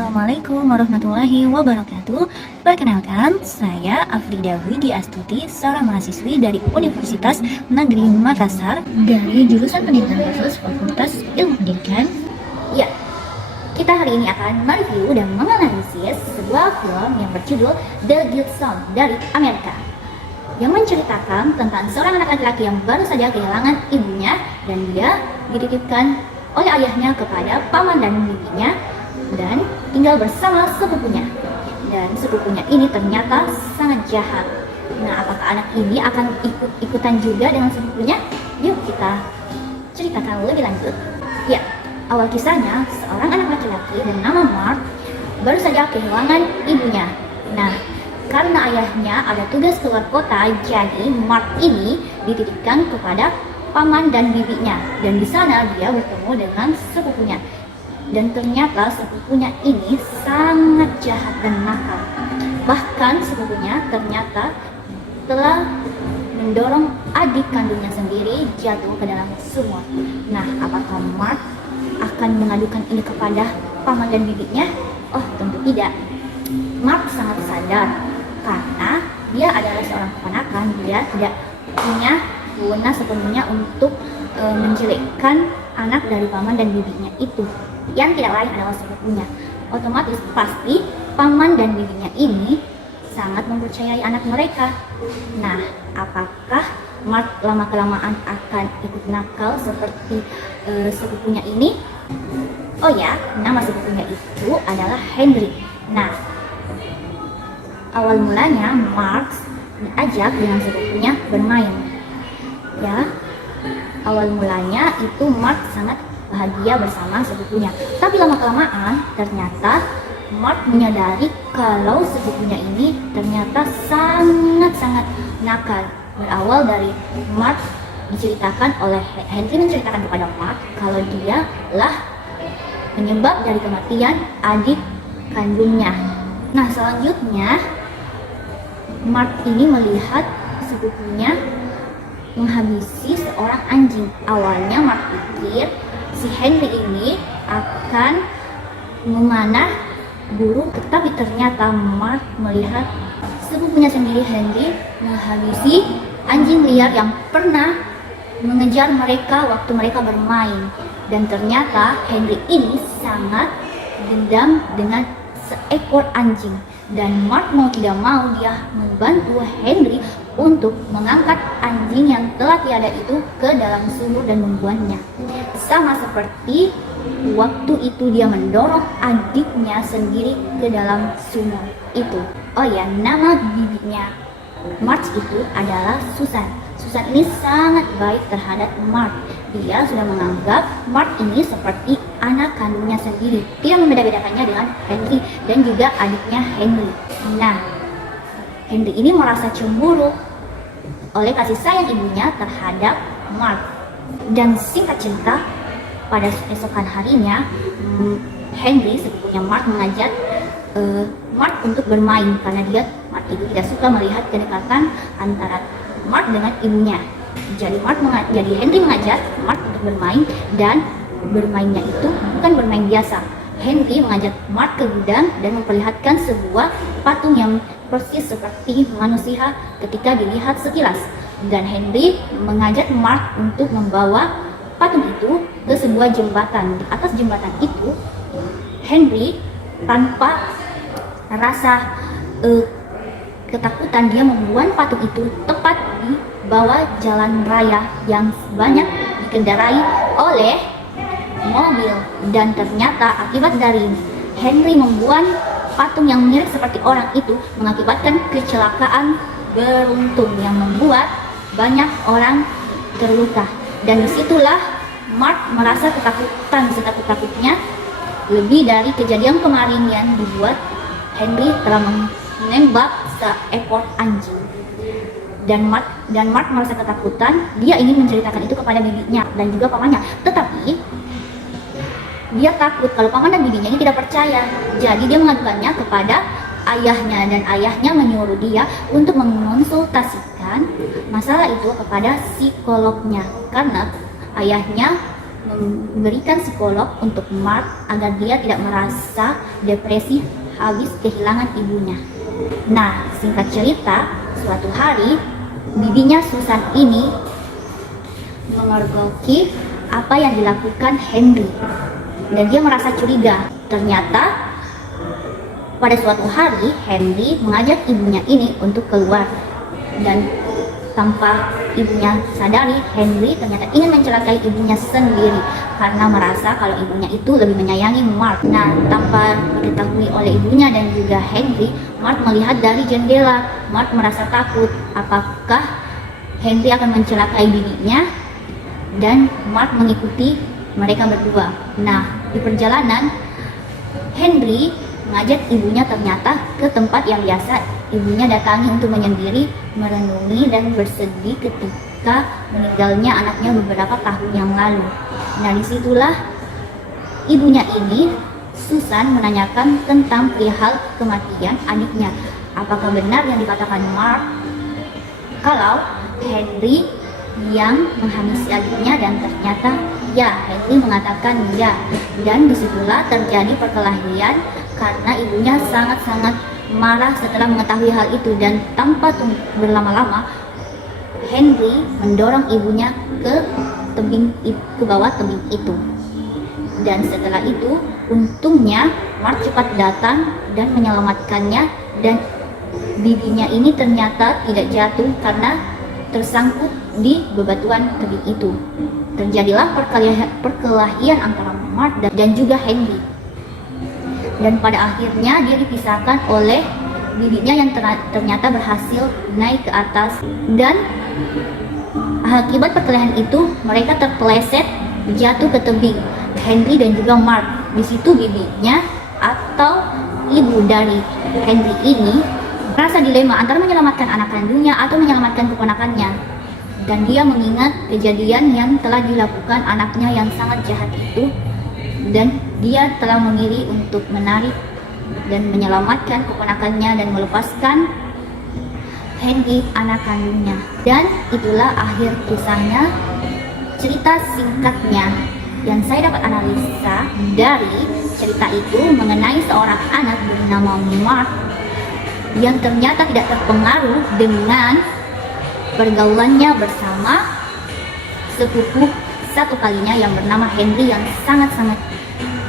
Assalamualaikum warahmatullahi wabarakatuh. Perkenalkan, saya Afrida Widi Astuti, seorang mahasiswi dari Universitas Negeri Makassar dari jurusan Pendidikan Khusus Fakultas Ilmu Pendidikan. Ya, kita hari ini akan mereview dan menganalisis sebuah film yang berjudul The Guild Zone dari Amerika, yang menceritakan tentang seorang anak laki-laki yang baru saja kehilangan ibunya dan dia dititipkan oleh ayahnya kepada paman dan bibinya dan tinggal bersama sepupunya. Dan sepupunya ini ternyata sangat jahat. Nah, apakah anak ini akan ikut-ikutan juga dengan sepupunya? Yuk kita ceritakan lebih lanjut. Ya, awal kisahnya seorang anak laki-laki dan nama Mark baru saja kehilangan ibunya. Nah, karena ayahnya ada tugas keluar kota, jadi Mark ini dititipkan kepada paman dan bibinya, dan di sana dia bertemu dengan sepupunya. Dan ternyata sepupunya ini sangat jahat dan nakal. Bahkan sepupunya ternyata telah mendorong adik kandungnya sendiri jatuh ke dalam sumur. Nah, apakah Mark akan mengadukan ini kepada paman dan bibinya? Oh, tentu tidak. Mark sangat sadar karena dia adalah seorang keponakan, dia tidak punya wewenang sepenuhnya untuk menjelekkan anak dari paman dan bibinya itu, yang tidak lain adalah sepupunya. Otomatis pasti paman dan bibinya ini sangat mempercayai anak mereka. Nah, apakah Mark lama-kelamaan akan ikut nakal seperti sepupunya ini? Oh ya, nama sepupunya itu adalah Henry. Nah, awal mulanya Mark diajak dengan sepupunya bermain. Ya, awal mulanya itu Mark sangat bahagia bersama sepupunya. Tapi lama-kelamaan ternyata Mark menyadari kalau sepupunya ini ternyata sangat-sangat nakal. Berawal dari Mark diceritakan oleh Henry menceritakan kepada Mark kalau dia lah penyebab dari kematian adik kandungnya. Nah, selanjutnya Mark ini melihat sepupunya menghabisi seorang anjing. Awalnya Mark pikir si Henry ini akan memanah burung, tetapi ternyata Mark melihat sepupunya sendiri, Henry, menghabisi anjing liar yang pernah mengejar mereka waktu mereka bermain. Dan ternyata Henry ini sangat dendam dengan seekor anjing, dan Mark mau tidak mau dia membantu Henry untuk mengangkat anjing yang telah tiada itu ke dalam sumur dan membuangnya. Sama seperti waktu itu dia mendorong adiknya sendiri ke dalam sumur itu. Oh ya, nama bibinya Mark itu adalah Susan. Susan ini sangat baik terhadap Mark. Dia sudah menganggap Mark ini seperti anak kandungnya sendiri. Dia membeda-bedakannya dengan Henry dan juga adiknya Henry. Nah, Henry ini merasa cemburu oleh kasih sayang ibunya terhadap Mark. Dan singkat cerita, pada esokan harinya Henry, sepupunya Mark, mengajak Mark untuk bermain karena Mark itu tidak suka melihat kedekatan antara Mark dengan ibunya. Jadi Henry mengajak Mark untuk bermain, dan bermainnya itu bukan bermain biasa. Henry mengajak Mark ke gudang dan memperlihatkan sebuah patung yang persis seperti manusia ketika dilihat sekilas. Dan Henry mengajak Mark untuk membawa patung itu ke sebuah jembatan. Di atas jembatan itu, Henry tanpa rasa ketakutan dia membuang patung itu tepat di bawah jalan raya yang banyak dikendarai oleh mobil. Dan ternyata akibat dari Henry membuang patung yang mirip seperti orang itu mengakibatkan kecelakaan beruntun yang membuat banyak orang terluka. Dan disitulah Mark merasa ketakutan setakut-takutnya, lebih dari kejadian kemarin yang dibuat Henry telah menembak seekor anjing. Dan Mark merasa ketakutan. Dia ingin menceritakan itu kepada bibinya dan juga pamannya, tetapi dia takut kalau paman dan bibinya ini tidak percaya. Jadi dia mengadukannya kepada ayahnya, dan ayahnya menyuruh dia untuk mengonsultasikan masalah itu kepada psikolognya, karena ayahnya memberikan psikolog untuk Mark agar dia tidak merasa depresi habis kehilangan ibunya. Nah, singkat cerita, suatu hari bibinya Susan ini memergoki apa yang dilakukan Henry dan dia merasa curiga. Ternyata pada suatu hari Henry mengajak ibunya ini untuk keluar, dan tanpa ibunya sadari, Henry ternyata ingin mencelakai ibunya sendiri karena merasa kalau ibunya itu lebih menyayangi Mark. Nah, tanpa diketahui oleh ibunya dan juga Henry, Mark melihat dari jendela. Mark merasa takut apakah Henry akan mencelakai bibinya, dan Mark mengikuti mereka berdua. Nah, di perjalanan Henry mengajak ibunya ternyata ke tempat yang biasa ibunya datangi untuk menyendiri, merenungi, dan bersedih ketika meninggalnya anaknya beberapa tahun yang lalu. Nah, disitulah ibunya ini, Susan, menanyakan tentang perihal kematian adiknya. Apakah benar yang dikatakan Mark kalau Henry yang menghabisi adiknya? Dan ternyata ya, Henry mengatakan ya. Dan disitulah terjadi perkelahian karena ibunya sangat-sangat marah setelah mengetahui hal itu, dan tanpa berlama-lama Henry mendorong ibunya ke bawah tebing itu. Dan setelah itu untungnya Mark cepat datang dan menyelamatkannya, dan bibinya ini ternyata tidak jatuh karena tersangkut di bebatuan tebing itu. Terjadilah perkelahian antara Mark dan juga Henry, dan pada akhirnya dia dipisahkan oleh bibinya yang ternyata berhasil naik ke atas. Dan akibat perkelahian itu mereka terpeleset jatuh ke tebing, Henry dan juga Mark. Di situ bibinya atau ibu dari Henry ini merasa dilema antara menyelamatkan anak kandungnya atau menyelamatkan keponakannya, dan dia mengingat kejadian yang telah dilakukan anaknya yang sangat jahat itu, dan dia telah memilih untuk menarik dan menyelamatkan keponakannya dan melepaskan Henry, anak kandungnya. Dan itulah akhir kisahnya. Cerita singkatnya yang saya dapat analisa dari cerita itu mengenai seorang anak bernama Mark yang ternyata tidak terpengaruh dengan pergaulannya bersama sepupu satu kalinya yang bernama Henry yang sangat-sangat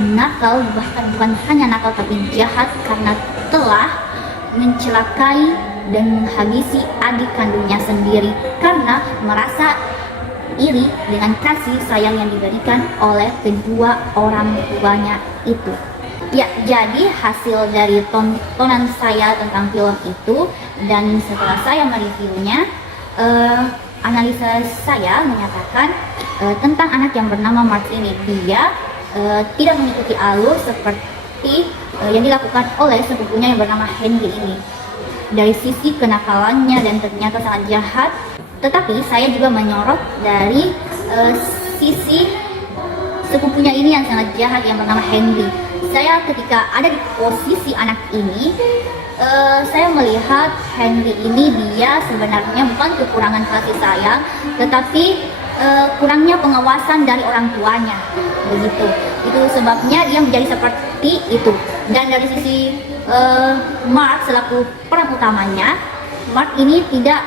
nakal, bahkan bukan hanya nakal tapi jahat karena telah mencelakai dan menghabisi adik kandungnya sendiri karena merasa iri dengan kasih sayang yang diberikan oleh kedua orang tuanya itu. Ya, jadi hasil dari tontonan saya tentang film itu, dan setelah saya mereviewnya, analisa saya menyatakan tentang anak yang bernama Mark ini, dia tidak mengikuti alur seperti yang dilakukan oleh sepupunya yang bernama Henry ini. Dari sisi kenakalannya dan ternyata sangat jahat, tetapi saya juga menyorot dari sisi sepupunya ini yang sangat jahat yang bernama Henry. Saya ketika ada di posisi anak ini, saya melihat Henry ini dia sebenarnya bukan kekurangan kasih sayang, tetapi kurangnya pengawasan dari orang tuanya, begitu. Itu sebabnya dia menjadi seperti itu. Dan dari sisi Mark selaku peran utamanya, Mark ini tidak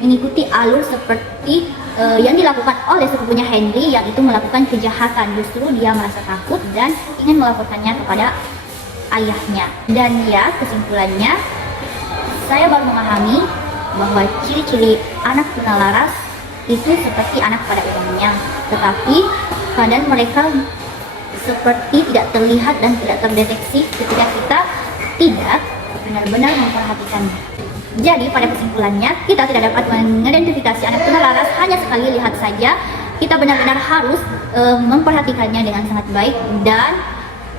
mengikuti alur seperti yang dilakukan oleh sepupunya Henry, yang itu melakukan kejahatan. Justru dia merasa takut dan ingin melaporkannya kepada ayahnya. Dan ya, kesimpulannya, saya baru memahami bahwa ciri-ciri anak tunalaras itu seperti anak pada umumnya, tetapi keadaan mereka seperti tidak terlihat dan tidak terdeteksi ketika kita tidak benar-benar memperhatikannya. Jadi pada kesimpulannya, kita tidak dapat mengidentifikasi anak tunalaras hanya sekali lihat saja. Kita benar-benar harus memperhatikannya dengan sangat baik, dan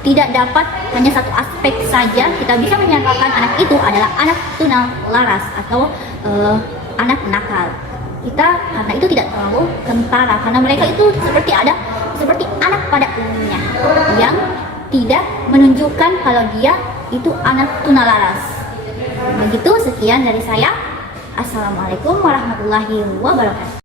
tidak dapat hanya satu aspek saja kita bisa menyangkakan anak itu adalah anak tunalaras atau anak nakal. Kita karena itu tidak terlalu kentara, karena mereka itu seperti anak pada umumnya yang tidak menunjukkan kalau dia itu anak tunalaras. Begitu, sekian dari saya. Assalamualaikum warahmatullahi wabarakatuh.